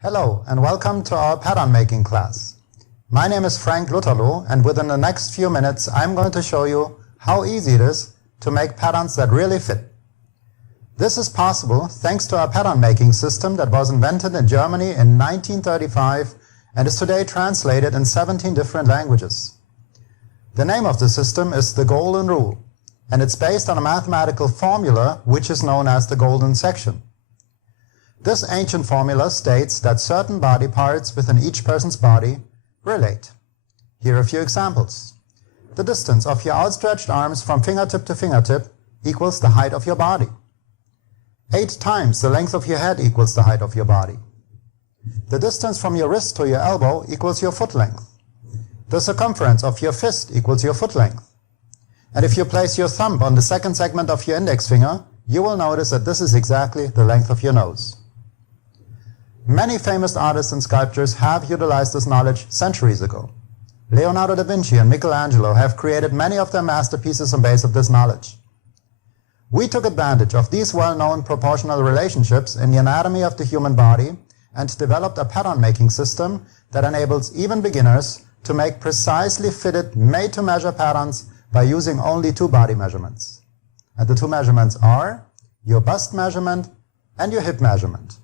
Hello and welcome to our pattern making class. My name is Frank Lutterloh, and within the next few minutes I'm going to show you how easy it is to make patterns that really fit. This is possible thanks to our pattern making system that was invented in Germany in 1935 and is today translated in 17 different languages. The name of the system is the Golden Rule, and it's based on a mathematical formula which is known as the golden section. This ancient formula states that certain body parts within each person's body relate. Here are a few examples. The distance of your outstretched arms from fingertip to fingertip equals the height of your body. 8 times the length of your head equals the height of your body. The distance from your wrist to your elbow equals your foot length. The circumference of your fist equals your foot length. And if you place your thumb on the second segment of your index finger, you will notice that this is exactly the length of your nose. Many famous artists and sculptors have utilized this knowledge centuries ago. Leonardo da Vinci and Michelangelo have created many of their masterpieces on base of this knowledge. We took advantage of these well-known proportional relationships in the anatomy of the human body and developed a pattern-making system that enables even beginners to make precisely fitted, made-to-measure patterns by using only 2 body measurements. And the 2 measurements are your bust measurement and your hip measurement.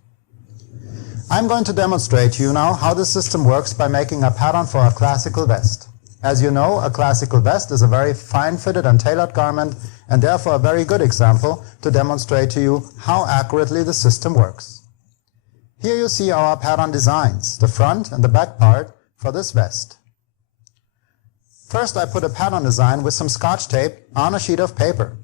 I'm going to demonstrate to you now how this system works by making a pattern for a classical vest. As you know, a classical vest is a very fine-fitted and tailored garment, and therefore a very good example to demonstrate to you how accurately the system works. Here you see our pattern designs, the front and the back part for this vest. First, I put a pattern design with some Scotch tape on a sheet of paper.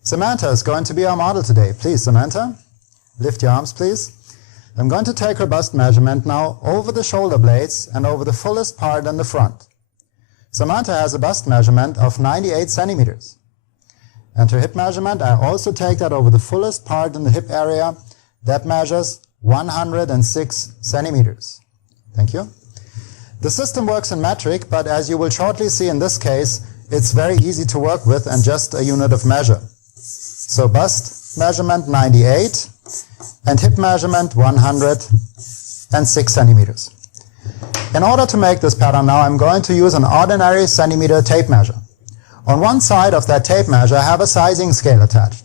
Samantha is going to be our model today. Please, Samantha, lift your arms, please. I'm going to take her bust measurement now over the shoulder blades and over the fullest part in the front. Samantha has a bust measurement of 98 centimeters. And her hip measurement, I also take that over the fullest part in the hip area. That measures 106 centimeters. Thank you. The system works in metric, but as you will shortly see in this case, it's very easy to work with and just a unit of measure. So bust measurement 98 and hip measurement 106 centimeters. In order to make this pattern now, I'm going to use an ordinary centimeter tape measure. On one side of that tape measure, I have a sizing scale attached.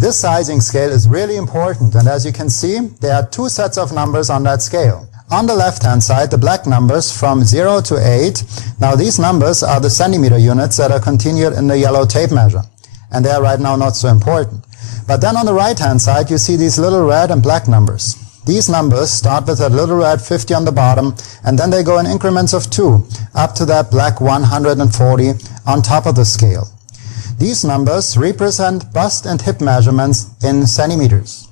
This sizing scale is really important, and as you can see, there are 2 sets of numbers on that scale. On the left-hand side, the black numbers from 0 to 8. Now these numbers are the centimeter units that are continued in the yellow tape measure, and they are right now not so important. But then on the right-hand side, you see these little red and black numbers. These numbers start with a little red 50 on the bottom, and then they go in increments of 2, up to that black 140 on top of the scale. These numbers represent bust and hip measurements in centimeters.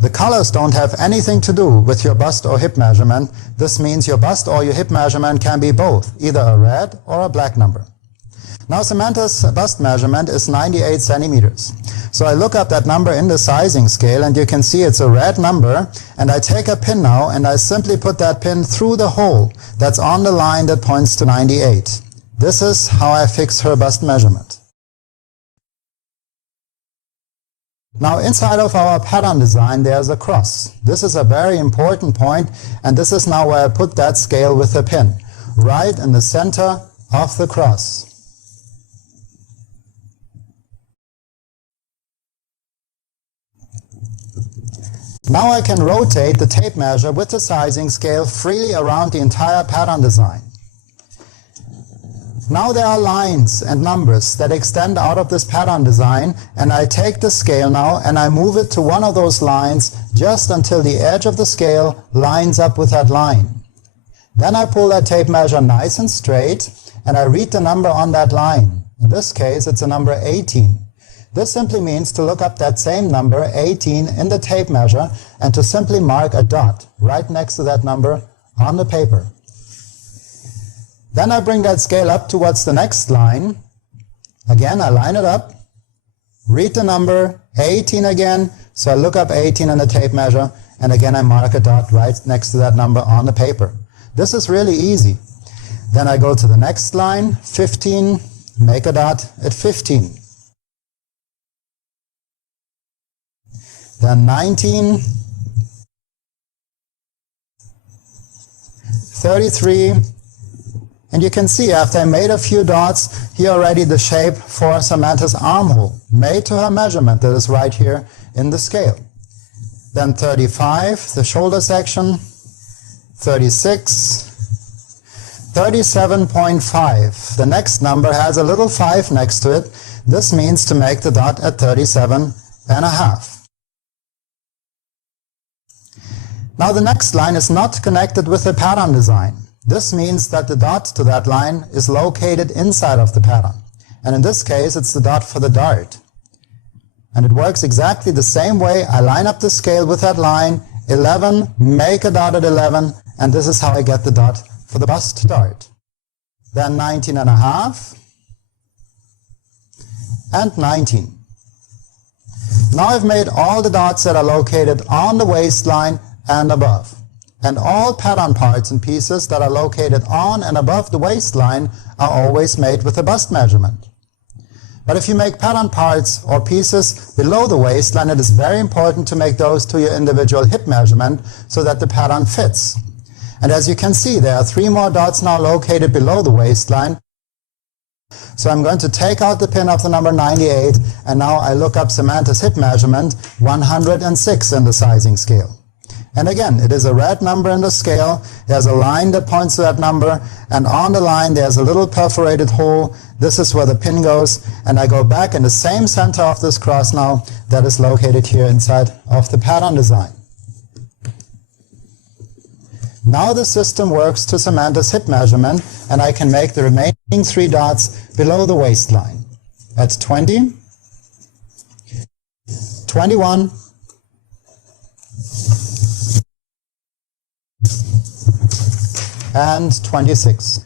The colors don't have anything to do with your bust or hip measurement. This means your bust or your hip measurement can be both, either a red or a black number. Now Samantha's bust measurement is 98 centimeters. So I look up that number in the sizing scale, and you can see it's a red number, and I take a pin now and I simply put that pin through the hole that's on the line that points to 98. This is how I fix her bust measurement. Now inside of our pattern design there's a cross. This is a very important point, and this is now where I put that scale with the pin, right in the center of the cross. Now I can rotate the tape measure with the sizing scale freely around the entire pattern design. Now there are lines and numbers that extend out of this pattern design, and I take the scale now and I move it to one of those lines just until the edge of the scale lines up with that line. Then I pull that tape measure nice and straight and I read the number on that line. In this case it's a number 18. This simply means to look up that same number 18 in the tape measure and to simply mark a dot right next to that number on the paper. Then I bring that scale up towards the next line. Again, I line it up, read the number 18 again, so I look up 18 in the tape measure, and again I mark a dot right next to that number on the paper. This is really easy. Then I go to the next line, 15, make a dot at 15. then 19, 33, and you can see after I made a few dots, here already the shape for Samantha's armhole, made to her measurement that is right here in the scale. Then 35, the shoulder section, 36, 37.5. The next number has a little 5 next to it. This means to make the dot at 37.5. Now the next line is not connected with the pattern design. This means that the dot to that line is located inside of the pattern. And in this case, it's the dot for the dart. And it works exactly the same way. I line up the scale with that line, 11, make a dot at 11, and this is how I get the dot for the bust dart. Then 19.5 and 19. Now I've made all the dots that are located on the waistline and above. And all pattern parts and pieces that are located on and above the waistline are always made with a bust measurement. But if you make pattern parts or pieces below the waistline, it is very important to make those to your individual hip measurement so that the pattern fits. And as you can see, there are 3 more dots now located below the waistline. So I'm going to take out the pin of the number 98, and now I look up Samantha's hip measurement, 106 in the sizing scale. And again, it is a red number in the scale. There's a line that points to that number, and on the line there's a little perforated hole. This is where the pin goes, and I go back in the same center of this cross now that is located here inside of the pattern design. Now the system works to Samantha's hip measurement, and I can make the remaining 3 dots below the waistline at 20, 21, and 26.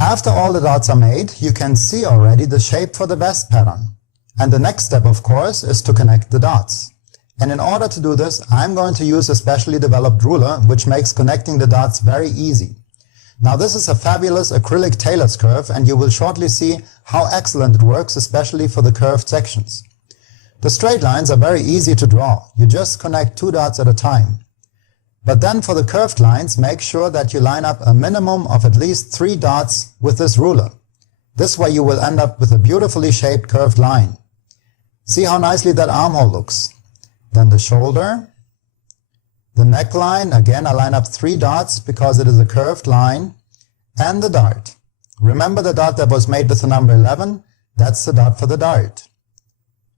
After all the dots are made, you can see already the shape for the vest pattern. And the next step, of course, is to connect the dots. And in order to do this, I'm going to use a specially developed ruler, which makes connecting the dots very easy. Now this is a fabulous acrylic tailor's curve, and you will shortly see how excellent it works, especially for the curved sections. The straight lines are very easy to draw. You just connect 2 dots at a time. But then for the curved lines, make sure that you line up a minimum of at least 3 dots with this ruler. This way you will end up with a beautifully shaped curved line. See how nicely that armhole looks. Then the shoulder, the neckline, again I line up 3 dots because it is a curved line, and the dart. Remember the dot that was made with the number 11? That's the dot for the dart.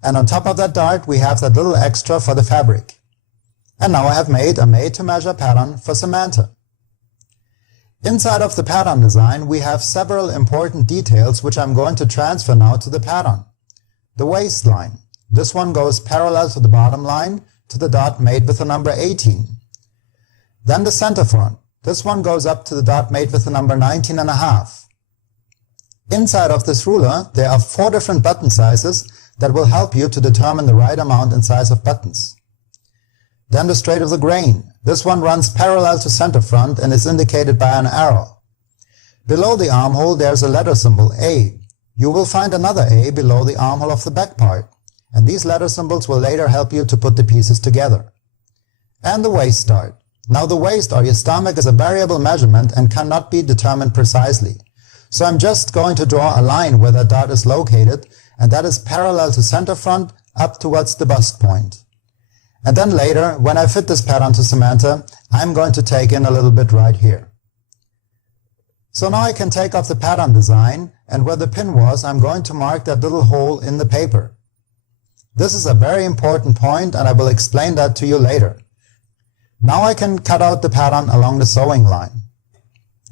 And on top of that dart we have that little extra for the fabric. And now I have made a made-to-measure pattern for Samantha. Inside of the pattern design we have several important details which I'm going to transfer now to the pattern. The waistline. This one goes parallel to the bottom line to the dot made with the number 18. Then the center front. This one goes up to the dot made with the number 19.5. Inside of this ruler there are 4 different button sizes that will help you to determine the right amount and size of buttons. Then the straight of the grain. This one runs parallel to center front and is indicated by an arrow. Below the armhole there's a letter symbol A. You will find another A below the armhole of the back part, and these letter symbols will later help you to put the pieces together. And the waist start. Now the waist or your stomach is a variable measurement and cannot be determined precisely. So I'm just going to draw a line where that dot is located, and that is parallel to center front up towards the bust point. And then later, when I fit this pattern to Samantha, I'm going to take in a little bit right here. So now I can take off the pattern design, and where the pin was, I'm going to mark that little hole in the paper. This is a very important point, and I will explain that to you later. Now I can cut out the pattern along the sewing line.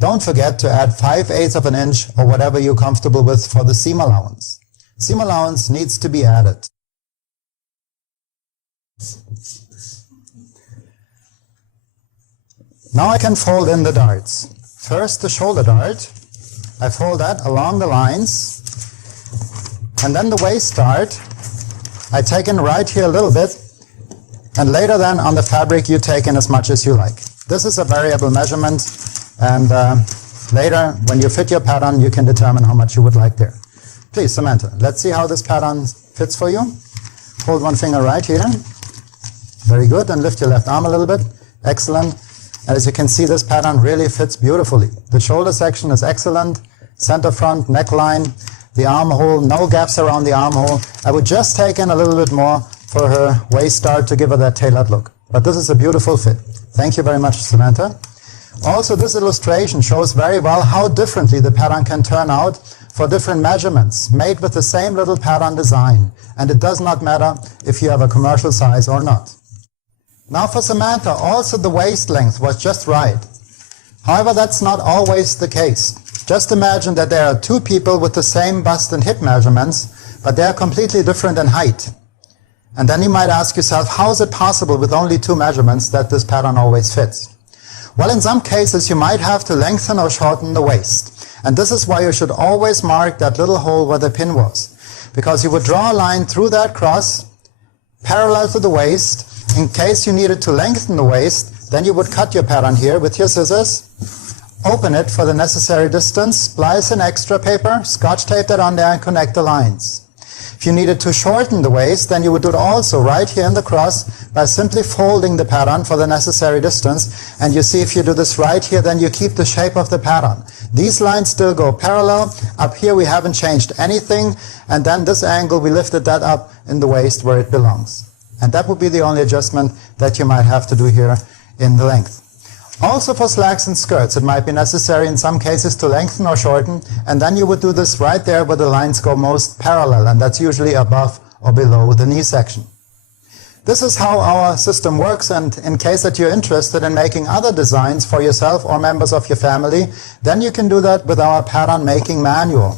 Don't forget to add 5/8 of an inch or whatever you're comfortable with for the seam allowance. Seam allowance needs to be added. Now I can fold in the darts. First the shoulder dart. I fold that along the lines. And then the waist dart. I take in right here a little bit. And later then on the fabric you take in as much as you like. This is a variable measurement, and later when you fit your pattern you can determine how much you would like there. Please, Samantha, let's see how this pattern fits for you. Hold one finger right here. Very good. And lift your left arm a little bit. Excellent. And as you can see, this pattern really fits beautifully. The shoulder section is excellent. Center front, neckline, the armhole, no gaps around the armhole. I would just take in a little bit more for her waist start to give her that tailored look. But this is a beautiful fit. Thank you very much, Samantha. Also, this illustration shows very well how differently the pattern can turn out for different measurements, made with the same little pattern design. And it does not matter if you have a commercial size or not. Now for Samantha, also the waist length was just right. However, that's not always the case. Just imagine that there are two people with the same bust and hip measurements, but they are completely different in height. And then you might ask yourself, how is it possible with only two measurements that this pattern always fits? Well, in some cases you might have to lengthen or shorten the waist. And this is why you should always mark that little hole where the pin was. Because you would draw a line through that cross, parallel to the waist. In case you needed to lengthen the waist, then you would cut your pattern here with your scissors, open it for the necessary distance, splice in extra paper, scotch tape that on there and connect the lines. If you needed to shorten the waist, then you would do it also right here in the cross by simply folding the pattern for the necessary distance. And you see, if you do this right here, then you keep the shape of the pattern. These lines still go parallel. Up here we haven't changed anything. And then this angle, we lifted that up in the waist where it belongs. And that would be the only adjustment that you might have to do here in the length. Also for slacks and skirts, it might be necessary in some cases to lengthen or shorten, and then you would do this right there where the lines go most parallel, and that's usually above or below the knee section. This is how our system works, and in case that you're interested in making other designs for yourself or members of your family, then you can do that with our pattern making manual.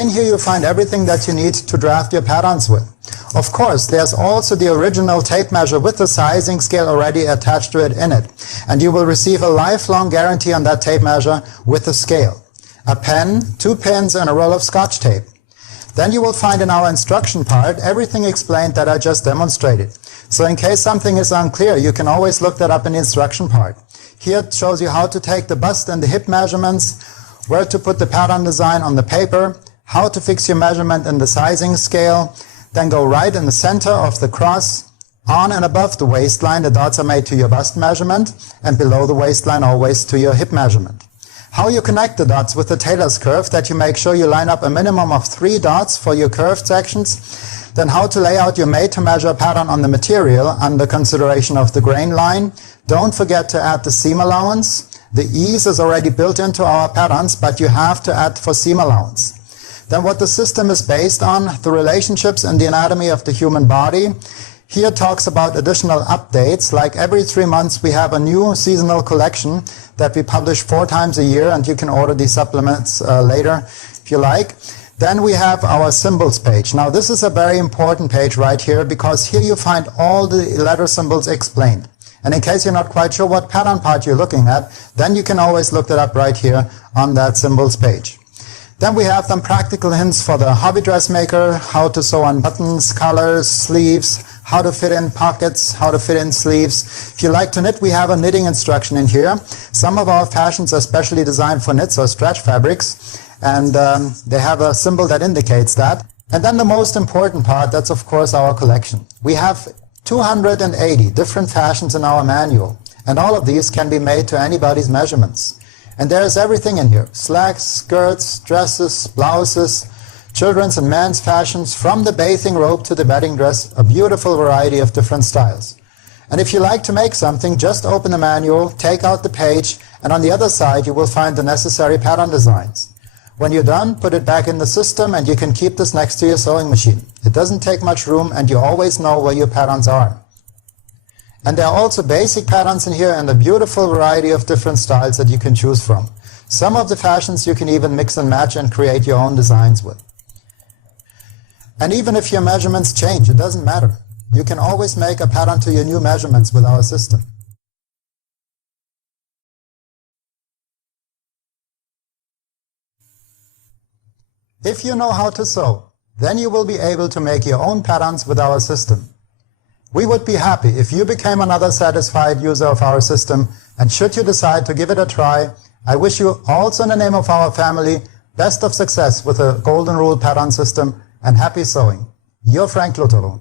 In here you'll find everything that you need to draft your patterns with. Of course, there's also the original tape measure with the sizing scale already attached to it in it. And you will receive a lifelong guarantee on that tape measure with the scale. A pen, 2 pins, and a roll of scotch tape. Then you will find in our instruction part everything explained that I just demonstrated. So in case something is unclear, you can always look that up in the instruction part. Here it shows you how to take the bust and the hip measurements, where to put the pattern design on the paper, how to fix your measurement in the sizing scale, then go right in the center of the cross, on and above the waistline, the dots are made to your bust measurement, and below the waistline always to your hip measurement. How you connect the dots with the tailor's curve, that you make sure you line up a minimum of 3 dots for your curved sections. Then how to lay out your made-to-measure pattern on the material under consideration of the grain line. Don't forget to add the seam allowance. The ease is already built into our patterns, but you have to add for seam allowance. Then what the system is based on, the relationships in the anatomy of the human body. Here talks about additional updates, like every 3 months we have a new seasonal collection that we publish 4 times a year, and you can order these supplements later if you like. Then we have our symbols page. Now this is a very important page right here, because here you find all the letter symbols explained. And in case you're not quite sure what pattern part you're looking at, then you can always look that up right here on that symbols page. Then we have some practical hints for the hobby dressmaker, how to sew on buttons, collars, sleeves, how to fit in pockets, how to fit in sleeves. If you like to knit, we have a knitting instruction in here. Some of our fashions are specially designed for knits or stretch fabrics, and they have a symbol that indicates that. And then the most important part, that's of course our collection. We have 280 different fashions in our manual, and all of these can be made to anybody's measurements. And there is everything in here: slacks, skirts, dresses, blouses, children's and men's fashions, from the bathing robe to the wedding dress, a beautiful variety of different styles. And if you like to make something, just open the manual, take out the page, and on the other side you will find the necessary pattern designs. When you're done, put it back in the system, and you can keep this next to your sewing machine. It doesn't take much room, and you always know where your patterns are. And there are also basic patterns in here and a beautiful variety of different styles that you can choose from. Some of the fashions you can even mix and match and create your own designs with. And even if your measurements change, it doesn't matter. You can always make a pattern to your new measurements with our system. If you know how to sew, then you will be able to make your own patterns with our system. We would be happy if you became another satisfied user of our system, and should you decide to give it a try, I wish you also in the name of our family best of success with the Golden Rule pattern system, and happy sewing. Your Frank Lutterloh.